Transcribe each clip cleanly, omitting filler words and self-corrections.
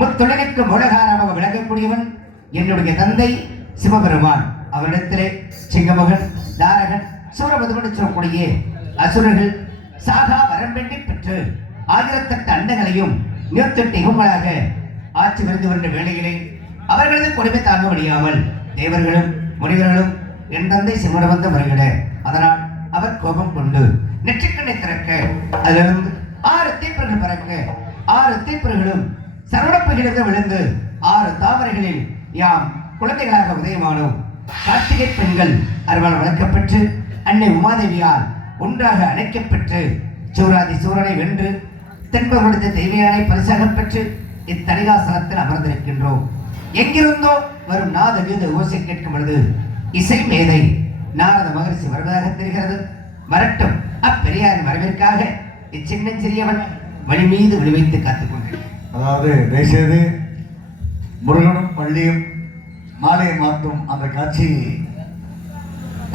முத்துலகிற்கு மூலகாரமாக விளங்கக்கூடியவன் என்னுடைய தந்தை சிவபெருமான். அவரிடத்திலே சிங்கமகன் தாரகன் சூரபதுமன் சொல்லக்கூடிய அசுரர்கள் சாகா வரம்பெண்ணை பெற்று 1008 அண்டங்களையும் 108 யுகங்களாக ஆட்சி புரிந்து வந்த வேளையிலே அவர்களது கொடுமை தாங்க முடியாமல் தேவர்களும் முனிவர்களும் என் தந்தை சிவன வந்த வருகிற அதனால் அவர் கோபம் கொண்டு நெற்றிக்கண்ணை திறக்க அதிலிருந்து 6 தீப்பர்கள் பறக்க 6 தீப்பர்களும் சரவணப்பகிலிருந்து விழுந்து 6 தாமரைகளில் யாம் குழந்தைகளாக உதயமானோம். கார்த்திகை பெண்கள் அருவால் வளர்க்கப்பட்டு அன்னை உமாதேவியால் ஒன்றாக அணைக்கப்பட்டு சூராதி சூரனை வென்று தென்பகுடத்தை தேவையானை பரிசாக பெற்று இத்தனிகாசனத்தில் அமர்ந்திருக்கின்றோம். எங்கிருந்தோ வரும் நாத கீத ஓசை கேட்கும் பொழுது இசை மேதை நாரத மகரிஷி வருவதாக தெரிகிறது. வரட்டும், அப்பெரியாரின் வரவிற்காக இச்சின்னஞ்சிறியவன் வழி மீது விழிவைத்து காத்துக்கொண்டேன். அதாவது தயவுசெய்து முருகனும் பள்ளியும் மாலையை மாற்றும் அந்த காட்சி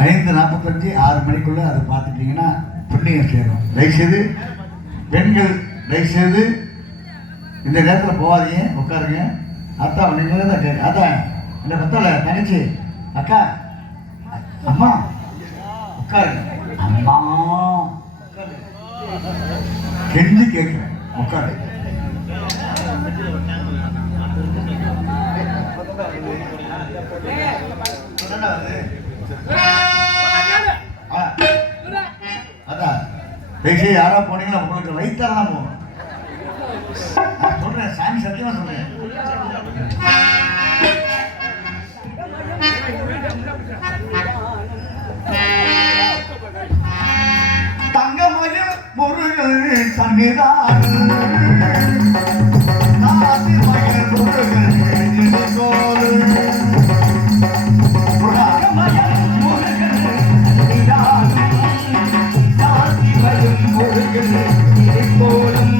5:45 6 மணிக்குள்ள அதை பார்த்துட்டீங்கன்னா புண்ணியம் செய்யணும். தயவுசெய்து பெண்கள் தயவுசெய்து இந்த நேரத்தில் போகாதீங்க, உட்காருங்க. அத்தா நீங்கள் தான் கேட்க அத்தா இல்லை பத்தால தனிச்சு அக்கா அம்மா உட்காருங்க, அம்மா கெஞ்சி கேட்குறேன் உட்காரு. அதான் தயவுசெய்து யாரா போனீங்களா உங்களுக்கு வயிற்றால தான் போகணும். சொல்றேன், சாமி சத்தியமா சொல்றேன். தங்கமய முருகன் சன்னிதான போலும்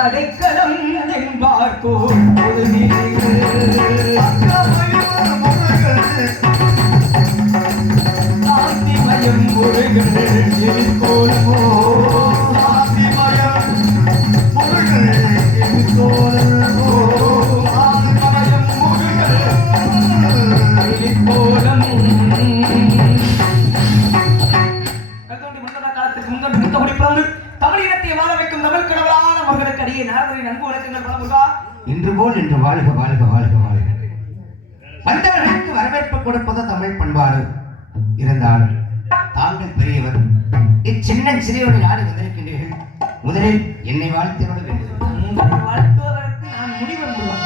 அடைக்கலம் என்பார்க்கோர் சாந்திமயம் முருகன் எழிற்கோலமோ சாந்திமயம் முருகன் எழிற்கோலமோ சாந்திமயம் முருகன் எழிற்கோலம் கல்தோண்டி மண்டல காலத்துக்கு முன்னோடி முத்தமுடி பிறந்து தமிழினத்தை வாழ வைக்கும் தமிழ் கடவுளான அவர்களுக்கு அடியே நாரதரின் அன்பு வழக்கங்கள் பலமுருகா இன்று போல் இன்று வாழ்க வாழ்க வாழ்க வாழ்க. வந்தவர்களுக்கு வரவேற்பு கொடுப்பது தமிழ் பண்பாடு. இருந்தாலும் தாங்கள் பெரியவர், இச்சின்ன சிறியவனை நாடி வந்திருக்கின்றீர்கள். முதலில் என்னை வாழ்த்தியோட வேண்டும். உங்களை வாழ்த்துவதற்கு நான் முனிவர் முருகன்.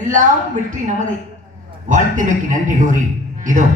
எல்லாம் வெற்றி நமதை. வாழ்த்தினைக்கு நன்றி கூறி இதோ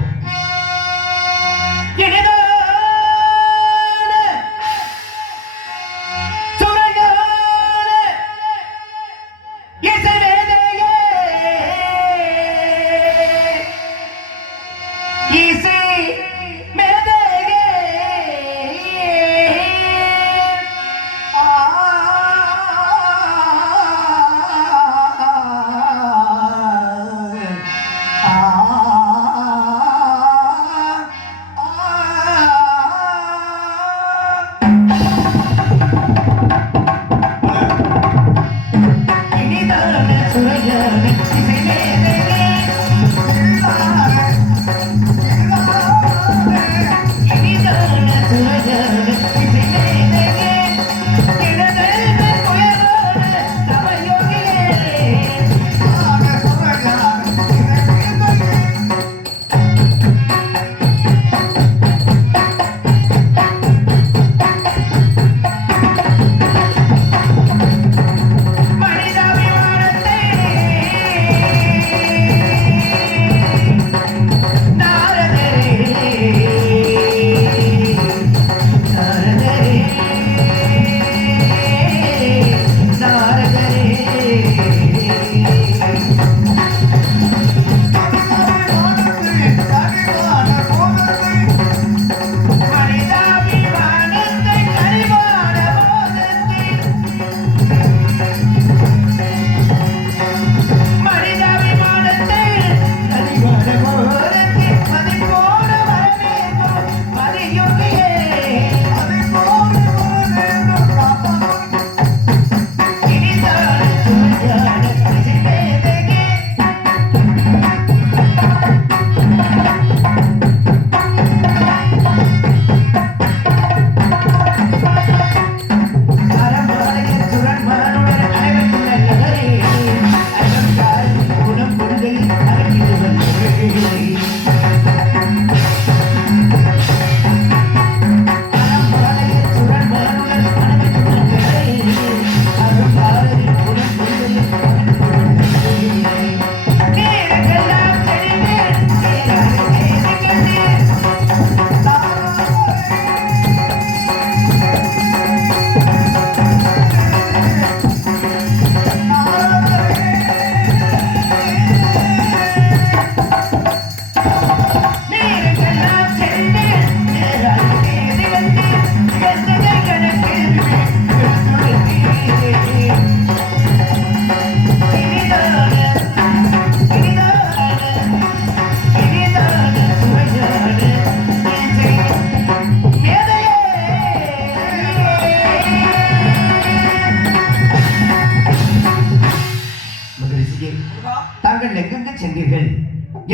தாங்கள் எங்கெங்கு சென்றீர்கள்,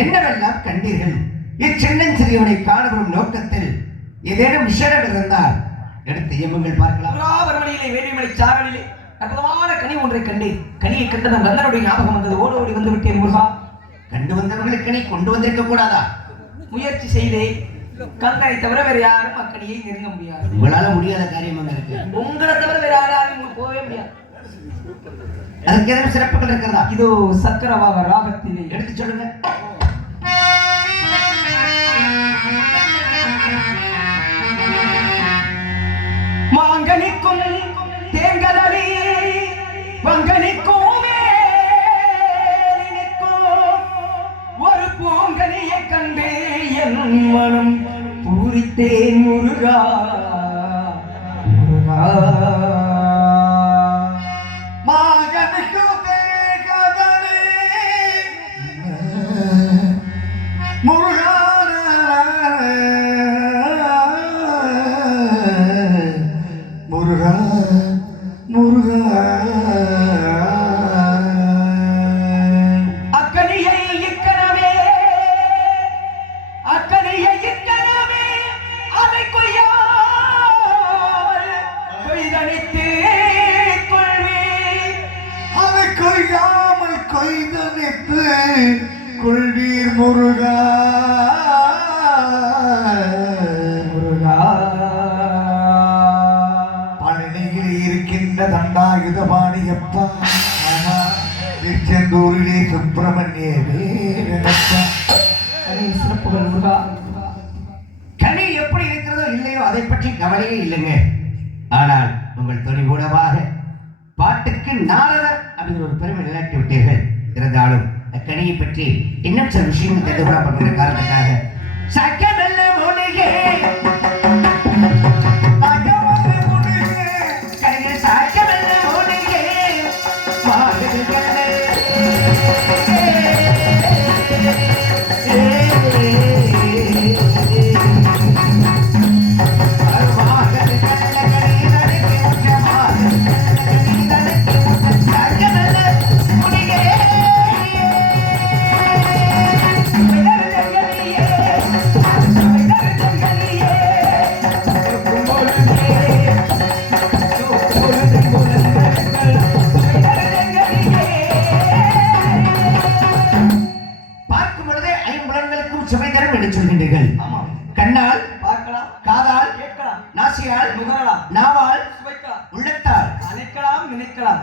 என்னவெல்லாம் கண்டீர்கள்? இச்சின்னஞ்சிறியவனை காணவரும் நோக்கத்தில் ஏதேனும் விஷயம் இருந்தால் எடுத்து எம்முங்கள் பார்க்கலாம். புறாவரமணியிலே வேலிமலை சாரலிலே அற்புதமான கனி ஒன்றை கண்டேன். கனியை கண்டதும் கந்தனுடைய ஞாபகம் வந்தது. ஓடி வந்து விட்டேன் முருகா. கண்டு வந்தவர்களுக்கு கனி கொண்டு வந்திருக்க கூடாதா? முயற்சி செய்தேன். கந்தனை தவிர வேற யாரும் அக்கனியை நெருங்க முடியாது. உங்களால முடியாத காரியம் இருக்கு. உங்களை தவிர வேற யாரும் போகவே முடியாது. அதற்கு ஏதாவது சிறப்புகள் இருக்கிறதா? இதோ சக்கரவாக ராகத்திலே எடுத்து சொல்லுங்க. மாங்கனிக்கும் தேங்கலி வங்கனிக்கும் ஒரு பூங்கனியை கண்டு என் மனம் பூரித்தேன் முருகா முருகா. மாங்கனிக்கும் தேங்கலி முருகா முருகா முருகா. அக்கனியை இக்கனமே அதை கொய்தனித்து கொள்வீர். அதை கொய்யாமல் கொய்தனித்து கொள்வீர் முருகா முருகா. பழனியில் இருக்கின்ற தண்டாயுதபாணியப்பா, திருச்செந்தூரிலே சுப்பிரமணிய சிறப்புகள் முருகா. கனி எப்படி இருக்கிறதோ இல்லையோ அதை பற்றி கவலையே இல்லைங்க. ஆனால் உங்கள் துணிகூடமாக பாட்டுக்கு நாரதர் அப்படிங்கிற ஒரு பெருமை நிலைநாட்டி விட்டீர்கள். இருந்தாலும் அக்கனியை பற்றி இன்னும் சில விஷயங்கள் தெரிந்து கொள்ளப்படுகிற காரணத்துக்காக சக்கமெல்ல மூலிகை சொல்கின்றீர்கள். கண்ணால் பார்க்கலாம், காதால் கேட்கலாம், நாசியால் நுகரலாம், நாவால் சுவைக்கலாம், உள்ளத்தால் அணைக்கலாம் நினைக்கலாம்.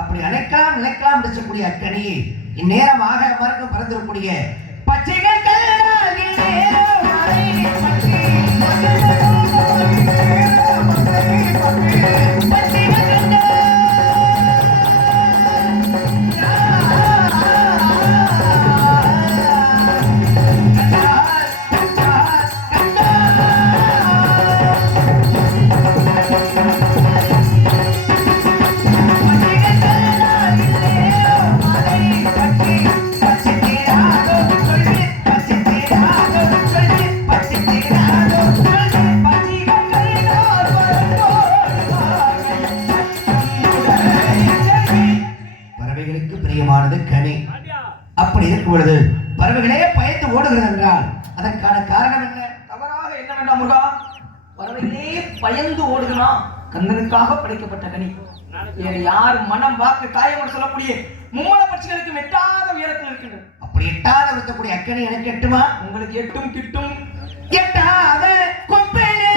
அப்படி அணைக்கலாம் நினைக்கலாம் என்று சொல்லக்கூடிய அக்கனியை இந்நேரமாக மறக்க பறந்திருக்கக்கூடிய பச்சைகள் கனி. அப்படி இருக்கும் பொழுது பறவைகளே பயந்து ஓடுகிறது என்றால் அதற்கான காரணம் என்ன? தவறாக என்ன வேண்டாம் முருகா. பறவைகளே பயந்து ஓடுகிறா கந்தனுக்காக படைக்கப்பட்ட கனி. வேறு யார் மனம் வாக்கு காயம் சொல்லக்கூடிய மும்மல பட்சிகளுக்கு எட்டாத உயரத்தில் இருக்கின்றது. அப்படி எட்டாத இருக்கக்கூடிய அக்கனி எனக்கு எட்டுமா? உங்களுக்கு எட்டும் கிட்டும். எட்டாத கொப்பேனே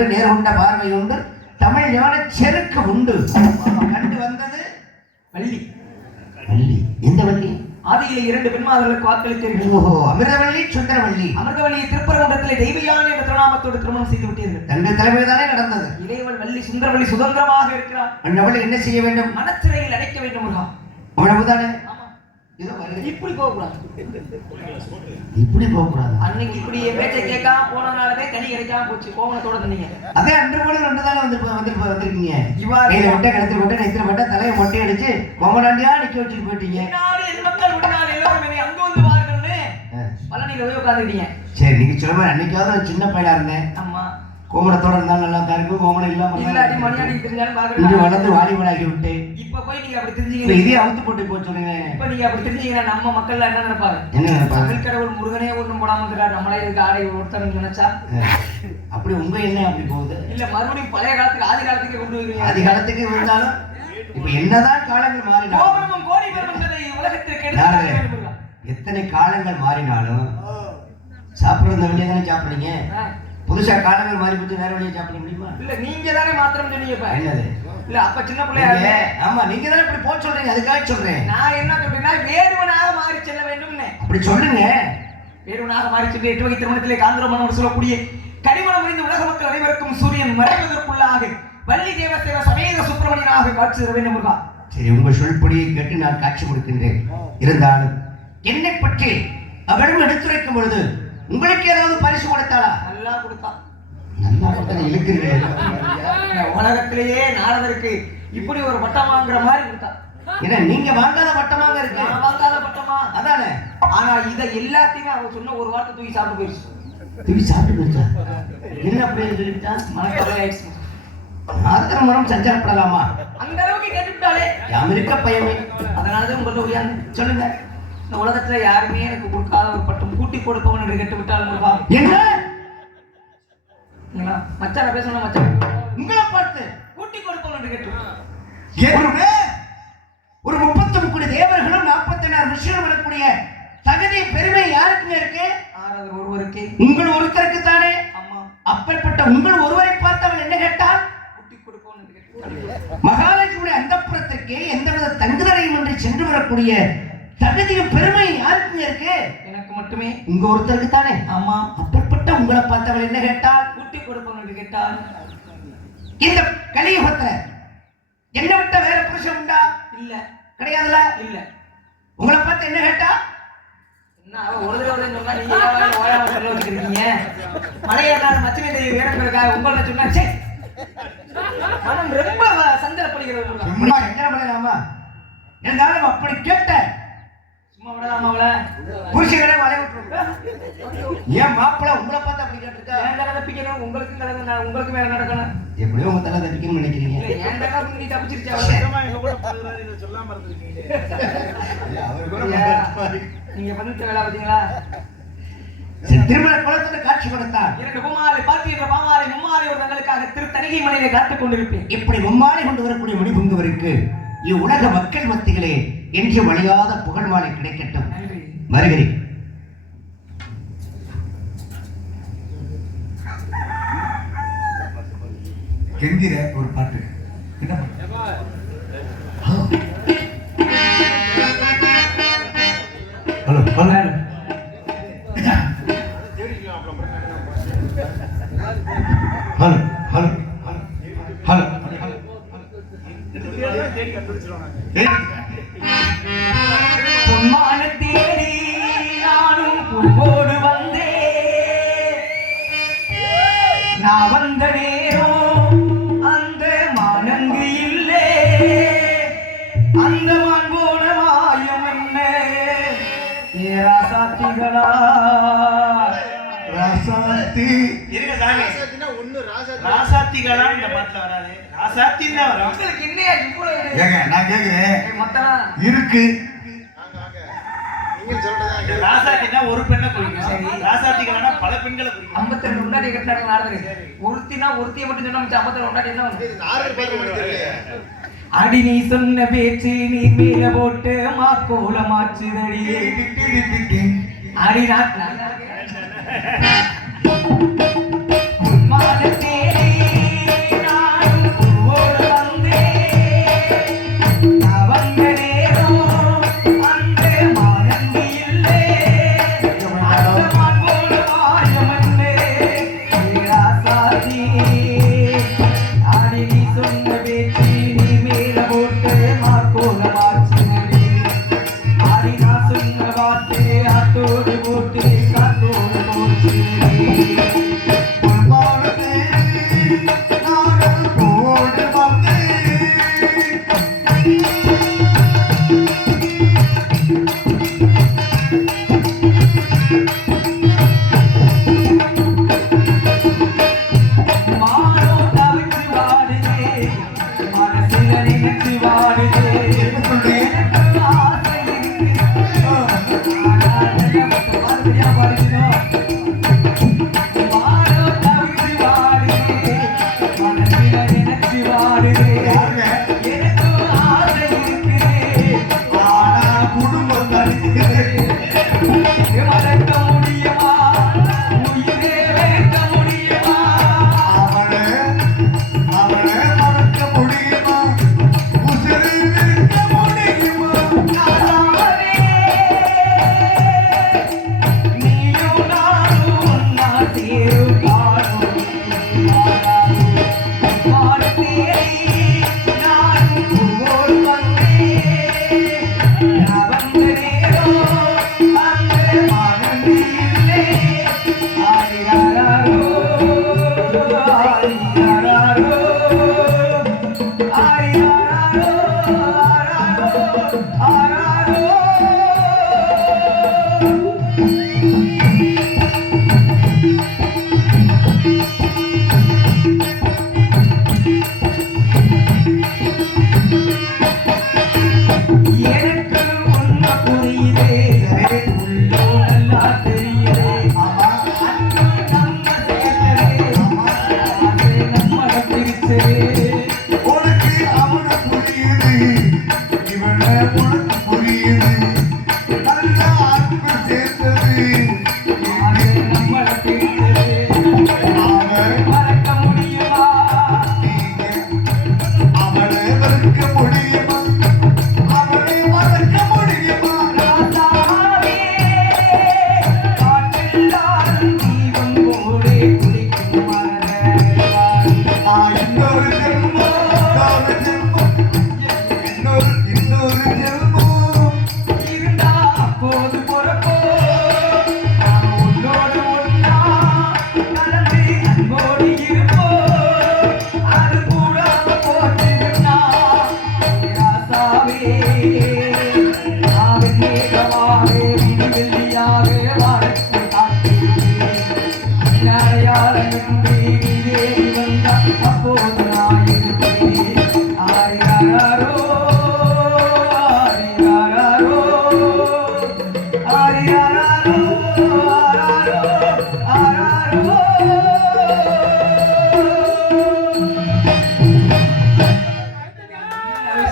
உண்டு, நேர்கொண்ட பார்வை உண்டு, தமிழ் ஞான செருக்கு உண்டு. கண்டு வந்தது வள்ளி. வள்ளி. எந்த வள்ளி? ஆதியிலே 2 பெண்மாதர்களுக்கு வாக்களித்தீர்கள். ஓஹோ, அமிர்தவள்ளி, சுந்தரவள்ளி. அமிர்தவள்ளியை திருப்பரங்குன்றத்திலே தெய்வயானை என்ற திருநாமத்தோடு திருமணம் செய்து விட்டீர்கள். தங்கள் தலைமையில் தானே நடந்தது. இளையவள் வள்ளி சுந்தரவள்ளி சுதந்திரமாக இருக்கிறார். அண்ணவளை என்ன செய்ய வேண்டும்? மனச்சிறையில் அடைக்க வேண்டும். முருகா, அவ்வளவுதானே. ஆமா. இதோ வருது. இப்படி போகக்கூடாது. இப்படி போகக்கூடாது. அன்னைக்கு இப்படி என் பேச்சை கேட்காம போனதுனாலவே தண்ணி கிடைக்காம போச்சு. கோவணத்தோட தண்ணீங்க. அதே அன்று போல 2 தானே வந்திருக்கீங்க. இவ்வாறு கையில விட்ட கழுத்துல விட்ட நெத்தில விட்ட தலையை மொட்டை அடிச்சு கோமலாண்டியா நிக்க வச்சுட்டு போயிட்டீங்க. என் மக்கள் விட்டால் எல்லாரும் என்னை அங்க வந்து பாருங்கன்னு பழனியில போய் உட்காந்துக்கிட்டீங்க. சரி, நீங்க சொல்ல மாதிரி அன்னைக்காவது ஒரு சின்ன பையனா இருந்தேன். ஆமா, கோமணத்தோட இருந்தாலும் நல்லா தான் இருக்கும். கோமணம் இல்லாம இல்லாட்டி மணியாடி தெரிஞ்சாலும் இங்க பாக்குறேன். வளர்ந்து வாலிபனாகி விட்டு இப்ப போய் நீங்க அப்படி இப்ப தெரிஞ்சீங்க. இதே அவுத்து போட்டு போய் சொல்லுங்க. இப்ப நீங்க அப்படி தெரிஞ்சீங்கன்னா நம்ம மக்கள் என்ன நினைப்பாங்க? என்ன நினைப்பாங்க? தமிழ் கடவுள் முருகனே ஒண்ணும் போடாம இருக்கிறார், நம்மளே இதுக்கு ஆடை ஒருத்தர் நினைச்சா அப்படி உங்க என்ன அப்படி போகுது? இல்ல மறுபடியும் பழைய காலத்துக்கு ஆதி காலத்துக்கு கொண்டு வருவீங்க. ஆதி காலத்துக்கு இருந்தாலும் இப்ப என்னதான் காலங்கள் மாறினாலும் கோபுரமும் கோடி பெருமன்றதை உலகத்திற்கு எடுத்து யாரு? காட்ட வேண்டும். எத்தனை காலங்கள் மாறினாலும் சாப்பிடுற வழியா தானே சாப்பிடுறீங்க. புதுசா காலங்கள் மாறி போச்சு, வேற வழியா சாப்பிட முடியுமா? இல்ல நீங்க தானே மாத்திரம் சொன்னீங்க. இப்ப என்னது? இல்ல அப்ப சின்ன பிள்ளையா இருந்தேன். ஆமா, நீங்க தானே இப்படி போக சொல்றீங்க. அதுக்காக சொல்றேன். நான் என்ன சொல்றேன்னா வேடுவனாக மாறி செல்ல வேண்டும்னு. அப்படி சொல்லுங்க. வேடுவனாக மாறி சென்று 8 வகை திருமணத்திலே காந்திரமணம் சொல்லக்கூடிய கனிமணம் அறிந்த உலக மக்கள் அனைவருக்கும் சூரியன் மறைவதற்குள்ளாக வள்ளி தேவசேவ சமேத சுப்பிரமணியனாக காட்சி தர வேண்டும். முருகா, சரி, உங்க சொல்படியை கேட்டு நான் காட்சி கொடுக்கின்றேன். இருந்தாலும் என்னை பற்றி அவரும் எடுத்துரைக்கும் பொழுது உங்களுக்கு ஏதாவது பரிசு கொடுத்தாளா? நல்லா கொடுத்தா. நல்லா கொடுத்தா இழுக்கிறீர்கள். உலகத்திலேயே நாரதருக்கு இப்படி ஒரு பட்டம் வாங்குற மாதிரி கொடுத்தா. ஏன்னா நீங்க வாங்காத பட்டமாக இருக்கு. நான் வாங்காத பட்டமா? அதானே. ஆனா இதை எல்லாத்தையுமே அவ சொன்ன ஒரு வார்த்தை தூக்கி சாப்பிட்டு போயிடுச்சு. தூக்கி சாப்பிட்டு போச்சா? என்ன அப்படின்னு சொல்லிட்டா? மனக்கவலை ஆயிடுச்சு. ஆத்திர மனம் சஞ்சலப்படலாமா? அந்த அளவுக்கு கேட்டுட்டாலே அமெரிக்க பையமே. அதனாலதான் உங்கள்ட்ட ஒழியாந்து சொல்லுங்க. இந்த உலகத்துல யாருமே எனக்கு கொடுக்காத ஒரு பட்டம் கூட்டி கொடுப்பவன் என்று கேட்டு விட்டால் முருகா. என்ன மச்சான பேசணும். மச்சான் உங்களை பார்த்து கூட்டி கொடுப்பவன் என்று கேட்டு ஒரு 33 கோடி தேவர்களும் 46 ரிஷிகளும் வரக்கூடிய தகுதி பெருமை யாருக்குங்க இருக்கு? ஆறாவது ஒருவருக்கு. உங்கள் ஒருத்தருக்கு தானே. ஆமா, அப்பேற்பட்ட உங்கள் ஒருவரை பார்த்து அவன் என்ன கேட்டால் கூட்டி கொடுப்பவன் என்று கேட்டு மகாலட்சுமி அந்தப்புறத்திற்கு எந்தவித தங்குதடையும் இன்றி சென்று வரக்கூடிய தகுதியும் பெருமை யாருக்குங்க இருக்கு? எனக்கு மட்டுமே. உங்க ஒருத்தருக்கு தானே. ஆமா, அப்பேற்பட்ட உங்களை பார்த்தவள் என்ன கேட்டால் கூட்டி கொடுப்பவன் என்று கேட்டால் இந்த கலியுகத்துல என்ன விட்ட வேற புருஷன் உண்டா? இல்ல. கிடையாதுல. இல்ல. உங்களை பார்த்து என்ன கேட்டா? என்ன அவ ஒரு தடவை சொன்னா நீங்க ஓயாம சொல்ல வச்சுக்கிறீங்க. மலையேறாத மச்சினை தேவி வேணுங்கிறதுக்காக உங்கள்ட்ட சொன்னா சே மனம் ரொம்ப சஞ்சலப்படுகிறது. சும்மா எங்கன பண்ணலாமா? இருந்தாலும் அப்படி கேட்ட சும்மா விடலாமா அவள? புருஷனை வலை விட்டுருக்க. ஏன் மாப்பிள்ள உங்களை பார்த்து அப்படி கேட்டிருக்கா? ஏன் தலை தப்பிக்கணும்? உங்களுக்கு தலை உங்களுக்கு மேல நடக்கணும். எப்படியோ உங்க தலை தப்பிக்கணும்னு நினைக்கிறீங்க. இல்ல ஏன் தலை பிந்தி தப்பிச்சிருச்சு நீங்க பண்ணிட்ட வேலை பார்த்தீங்களா? திருமண குளத்துல காட்சி கொடுத்தார். 2 பூமாலை பார்க்கின்ற பாமாலை மும்மாலை ஒரு தங்களுக்காக திருத்தணிகை மலையிலே காத்துக் கொண்டிருப்பேன். இப்படி மும்மாலை கொண்டு வரக்கூடிய மணிபுங்குவருக்கு இவ்வுலக மக்கள் மத்தியிலே என்று வழியாத புகழ் மாலை கிடைக்கட்டும். வருகிறேன். கெஞ்சிர ஒரு பாட்டு. என்ன hello hello hello hello hello பொன்மான தேடி நானும் பூவோடு வந்தேன். நான் வந்த நேரம் அந்த மானங்கு இல்லை. அந்த மான் போன மாயம் என்ன ஏராசாத்திகளா ராசாத்தி இருங்க சாமி. ராசாத்திகளா இந்த பாட்டுல வராது. ராசாத்தின்னு தான் வரும். உங்களுக்கு என்னையா இவ்வளவு ஏங்க நான் கேக்குறேன். மொத்தம் இருக்கு. ராசாத்தினா ஒரு பெண்ணை குறிக்கும். ராசாத்திகளா பல பெண்களை குறிக்கும். 52 உண்டாடி கட்டினாங்க நாரதர். ஒருத்தினா ஒருத்தியை மட்டும் சொன்னா 52 உண்டாடி என்ன அடி நீ சொன்ன பேச்சு நீ மேல போட்டு மாக்கோல மாற்றுதடி. அடி நான் தேடி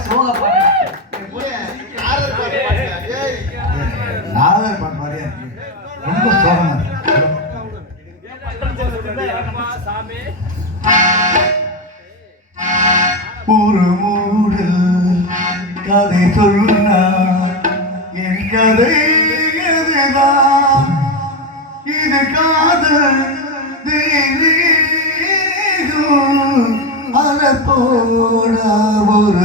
சோக பாட்டு நாகர் பாட்டு மாதிரியா இருக்கு ரொம்ப சோகமா இருக்கு ஒரு மூடு கதை சொன்னார் என் கதை எதுதான் இது காதல் தெய்வீகம் அறப்போட ஒரு